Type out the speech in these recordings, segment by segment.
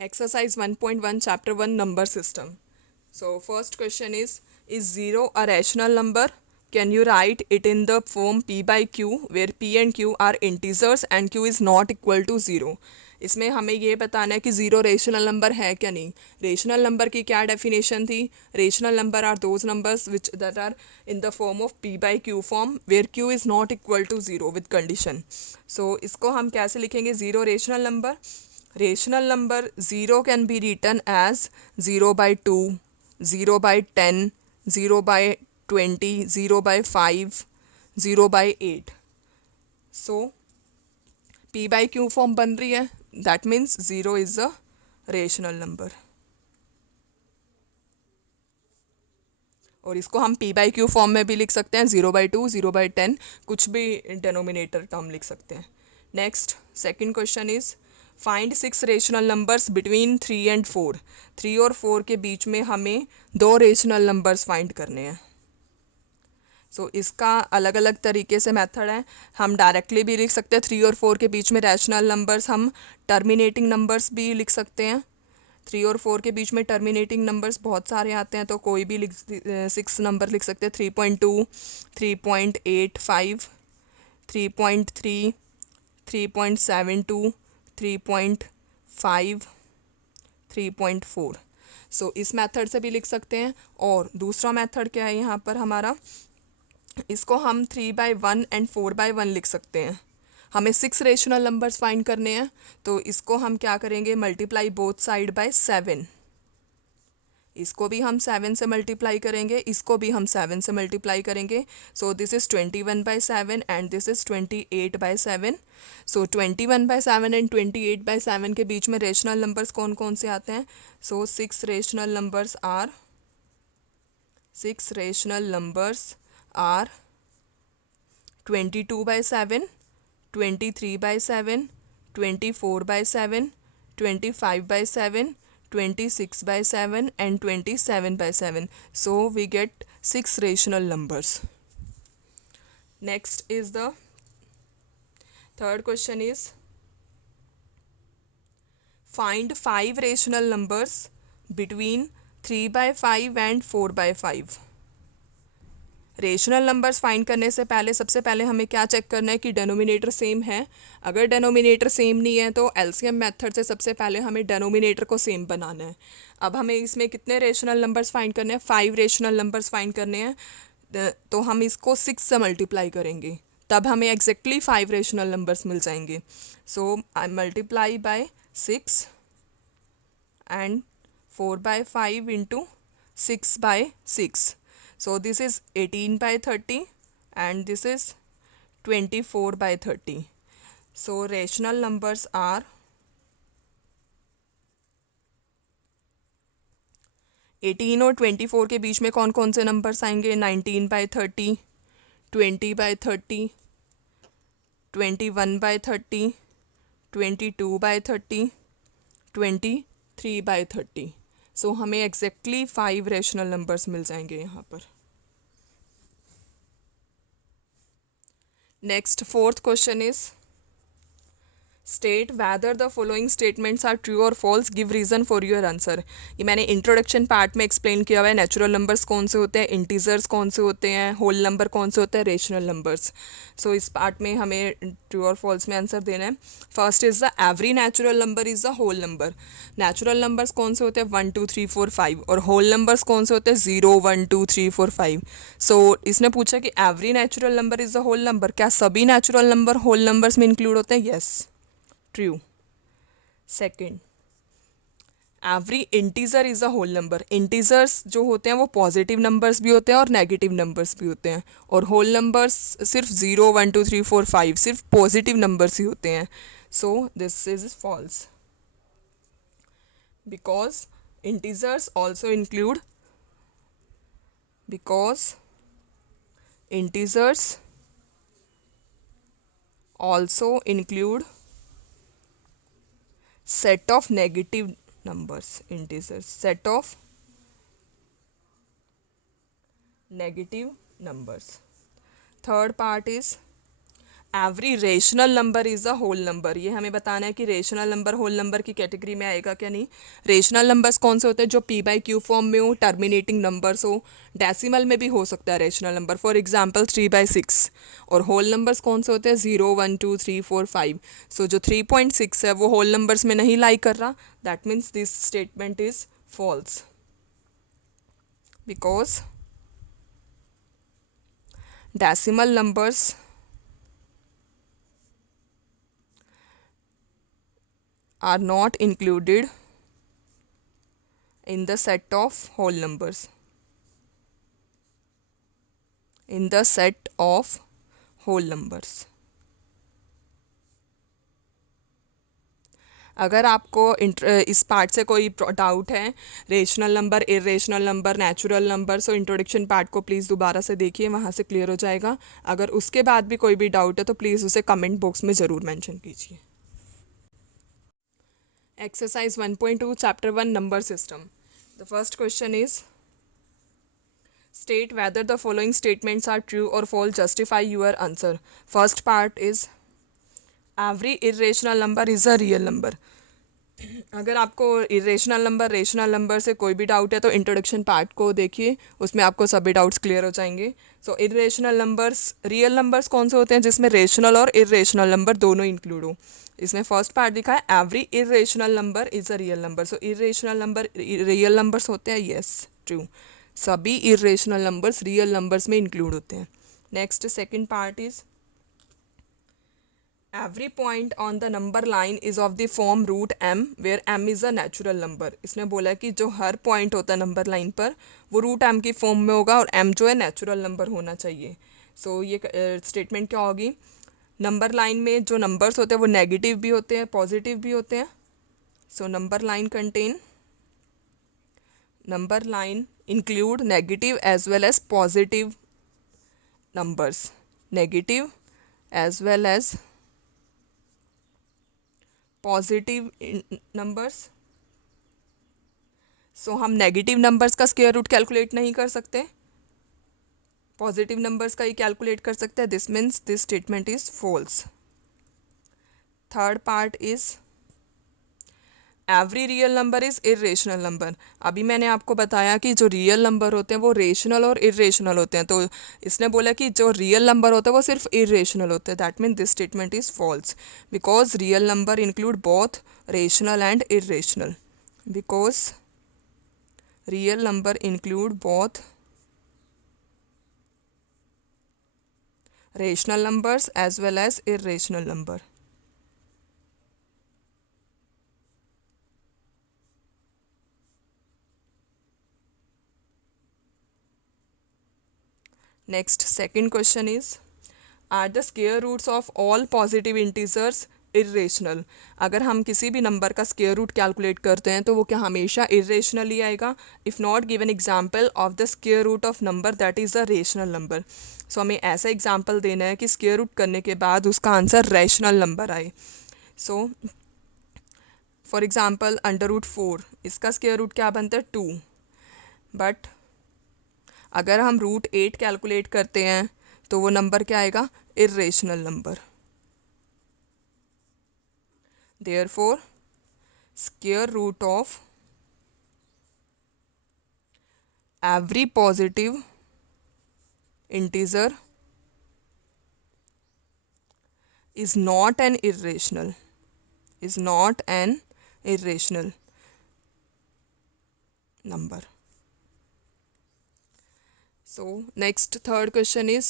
Exercise 1.1 Chapter 1 Number System. So first question is 0 a rational number? Can you write it in the form P by Q where P and Q are integers and Q is not equal to 0? इसमें हमें ये बताना है कि zero rational number है क्या नहीं. Rational number की क्या डेफिनेशन थी? Rational number are those numbers which that are in the form of P by Q form where Q is not equal to zero with condition. So इसको हम कैसे लिखेंगे? Zero rational number. Rational number 0 can be written as 0 by 2, 0 by 10, 0 by 20, 0 by 5, 0 by 8. So P by Q form बन रही है. That means 0 is a rational number. और इसको हम P by Q फॉर्म में भी लिख सकते हैं. 0 by 2, 0 by 10, कुछ भी डेनोमिनेटर टर्म लिख सकते हैं. Next second question is find 6 rational numbers between 3 and 4. 3 और 4 के बीच में हमें 2 रेशनल नंबर्स फाइंड करने हैं. सो इसका अलग अलग तरीके से मेथड है. हम डायरेक्टली भी लिख सकते हैं 3 और 4 के बीच में रेशनल नंबर्स. हम टर्मिनेटिंग नंबर्स भी लिख सकते हैं. 3 और 4 के बीच में टर्मिनेटिंग नंबर्स बहुत सारे आते हैं, तो कोई भी 6 नंबर लिख सकते हैं. 3.2, 3.85, 3.3, 3.72, 3.5, 3.4. सो इस मेथड से भी लिख सकते हैं. और दूसरा मेथड क्या है यहाँ पर हमारा, इसको हम 3/1 एंड 4/1 लिख सकते हैं. हमें 6 रेशनल नंबर्स फाइंड करने हैं, तो इसको हम क्या करेंगे? Multiply both side by 7. इसको भी हम 7 से मल्टीप्लाई करेंगे, इसको भी हम 7 से मल्टीप्लाई करेंगे. So this is 21/7 and this is 28/7. So 21/7 and 28/7 के बीच में रेशनल नंबर्स कौन कौन से आते हैं? सो 6 rational numbers are 22/7, 23/7, 24/7, 25/7, 26/7 and 27/7. So we get 6 rational numbers. Next is the third question is find 5 rational numbers between 3/5 and 4/5. Rational numbers find करने से पहले सबसे पहले हमें क्या चेक करना है कि डेनोमिनेटर सेम है. अगर डेनोमिनेटर सेम नहीं है तो एलसीएम मेथड से सबसे पहले हमें डेनोमिनेटर को सेम बनाना है. अब हमें इसमें कितने रेशनल नंबर्स फाइंड करने हैं? 5 रेशनल नंबर्स फाइंड करने हैं. तो हम इसको 6 से मल्टीप्लाई करेंगे, तब हमें एग्जैक्टली 5 रेशनल नंबर्स मिल जाएंगे. So I multiply by 6 and 4/5 into 6/6. So this is 18/30 and this is 24/30. So rational numbers are 18 और 24 के बीच में कौन कौन से नंबर्स आएंगे? 19/30, 20/30, 21/30, 22/30, 23/30. सो हमें एग्जैक्टली 5 रेशनल नंबर्स मिल जाएंगे यहाँ पर. Next fourth question is state whether the following statements are true और false, give reason for your answer. ये मैंने इंट्रोडक्शन पार्ट में एक्सप्लेन किया हुआ है. नेचुरल नंबर्स कौन से होते हैं, इंटीजर्स कौन से होते हैं, होल नंबर कौन से होते हैं, रेशनल नंबर्स. सो इस पार्ट में हमें ट्रू और फॉल्स में आंसर देना है. First is the every natural number is the whole number. Natural numbers कौन से होते हैं? 1 2 3 4 5. और होल नंबर्स कौन से होते हैं? 0 1 2 3 4 5. सो इसने पूछा कि every natural number is the whole number. क्या सभी नेचुरल नंबर होल नंबर्स में इंक्लूड होते हैं? Yes, true. Second, every integer is a whole number. Integers जो होते हैं वो पॉजिटिव नंबर्स भी होते हैं और नेगेटिव नंबर्स भी होते हैं. और होल नंबर्स सिर्फ 0 1 2 3 4 5 सिर्फ पॉजिटिव नंबर्स ही होते हैं. So this is false because integers also include set of negative numbers. Integers set of negative numbers. Third part is every rational number is a whole number, ये हमें बताना है कि रेशनल नंबर होल नंबर की category में आएगा क्या नहीं। रेशनल नंबर्स कौन से होते हैं, जो पी बाई क्यू फॉर्म में हो, टर्मिनेटिंग नंबर्स हो, डेसिमल में भी हो सकता है रेशनल नंबर, फॉर एग्जांपल 3/6। और होल नंबर्स कौन से होते हैं, 0 1 2 3 4 5। सो जो 3.6 है वो होल नंबर्स में नहीं लाई कर रहा, that means this statement is false, because decimal numbers are not included in the set of whole numbers, in the set of whole numbers। अगर आपको इस पार्ट से कोई डाउट है, rational number, irrational number, natural number, so introduction part को please दोबारा से देखिए, वहाँ से क्लियर हो जाएगा। अगर उसके बाद भी कोई भी डाउट है तो प्लीज़ उसे कमेंट बॉक्स में ज़रूर मेंशन कीजिए। Exercise 1.2 chapter 1 number system. The first question is state whether the following statements are true or false, justify your answer। first part is every irrational number is a real number। अगर आपको irrational number rational number से कोई भी doubt है तो introduction part को देखिए, उसमें आपको सभी डाउट्स क्लियर हो जाएंगे। सो इरेशनल नंबर्स, रियल नंबर्स कौन से होते हैं जिसमें रेशनल और इरेशनल नंबर दोनों इंक्लूड हो। इसमें फर्स्ट पार्ट लिखा है every irrational number is a real number. So irrational number real numbers होते हैं, यस ट्रू, सभी इरेशनल नंबर्स रियल नंबर्स में इंक्लूड होते हैं। Next second part is every point on the number line is of the form root m where m is a natural number। इसने बोला कि जो हर पॉइंट होता है नंबर लाइन पर वो रूट m की फॉर्म में होगा और m जो है नेचुरल नंबर होना चाहिए। सो ये स्टेटमेंट क्या होगी, नंबर लाइन में जो नंबर्स होते हैं वो नेगेटिव भी होते हैं पॉजिटिव भी होते हैं। So number line contain, number line include negative as well as positive numbers, negative as well as positive numbers. So हम नेगेटिव नंबर्स का स्क्वायर रूट कैलकुलेट नहीं कर सकते, पॉजिटिव नंबर्स का ही कैलकुलेट कर सकते हैं, this means this statement is false. Third part is every real number is irrational number. अभी मैंने आपको बताया कि जो रियल नंबर होते हैं वो रेशनल और इरेशनल होते हैं, तो इसने बोला कि जो रियल नंबर होता है वो सिर्फ इरेशनल होते हैं, that mean this statement is false because real number include both rational and irrational, because real number include both rational numbers as well as irrational number। Next, second question is, are the square roots of all positive integers irrational? अगर हम किसी भी number का square root calculate करते हैं तो वो क्या हमेशा इरेशनल ही आएगा? If not given example of the square root of number that is a rational number. So हमें ऐसा एग्जाम्पल देना है कि स्क्वायर रूट करने के बाद उसका आंसर रेशनल नंबर आए। सो फॉर एग्जाम्पल √4, इसका स्क्वायर रूट क्या बनता है 2, बट अगर हम √8 कैलकुलेट करते हैं तो वो नंबर क्या आएगा, irrational number. Therefore square root of every positive integer is not an irrational, is not an irrational number। So next third question is,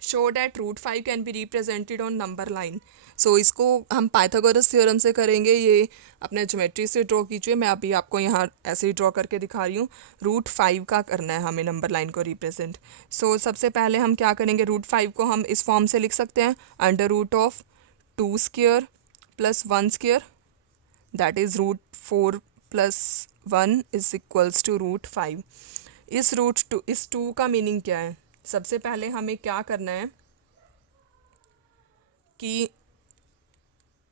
show that √5 can be represented on number line। सो इसको हम Pythagoras theorem से करेंगे, ये अपने geometry से draw कीजिए, मैं अभी आपको यहाँ ऐसे ही ड्रॉ करके दिखा रही हूँ। √5 का करना है हमें नंबर लाइन को रिप्रेजेंट। सो सबसे पहले हम क्या करेंगे, √5 को हम इस फॉर्म से लिख सकते हैं, √2 square plus 1 square, that is √4 + 1 is equals to √5। इस 2 का मीनिंग क्या है, सबसे पहले हमें क्या करना है कि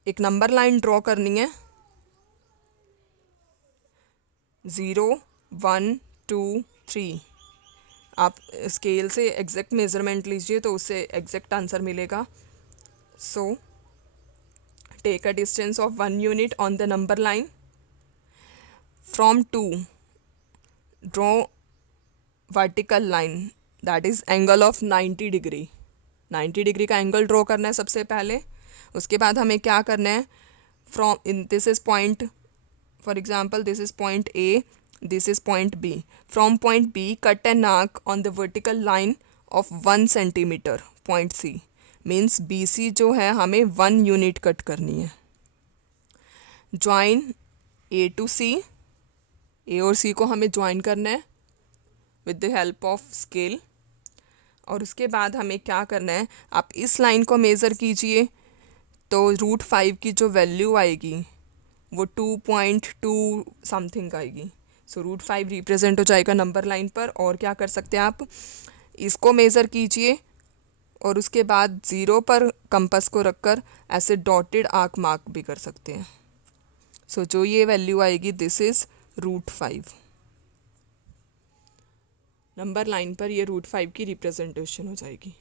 एक नंबर लाइन ड्रॉ करनी है, 0 1 2 3, आप स्केल से एग्जैक्ट मेजरमेंट लीजिए तो उससे एग्जैक्ट आंसर मिलेगा. So take a distance of 1 unit on the number line from 2. Draw vertical line that is angle of 90 degree. 90 degree का एंगल ड्रॉ करना है सबसे पहले. उसके बाद हमें क्या करना है, from in this is point, for example this is point A, this is point B. From point B cut an arc on the vertical line of 1 centimetre. Point C means B C जो है हमें 1 unit cut करनी है. Join A to सी, ए और सी को हमें join करना है with the help of scale. और उसके बाद हमें क्या करना है, आप इस लाइन को मेज़र कीजिए तो √5 की जो वैल्यू आएगी वो 2.2 समथिंग आएगी. सो √5 रिप्रेजेंट हो जाएगा नंबर लाइन पर. और क्या कर सकते हैं आप, इसको मेज़र कीजिए और उसके बाद 0 पर कंपास को रखकर ऐसे डॉटेड आर्क मार्क भी कर सकते हैं. सो जो ये वैल्यू आएगी दिस इज़ √5. नंबर लाइन पर ये √5 की रिप्रेजेंटेशन हो जाएगी.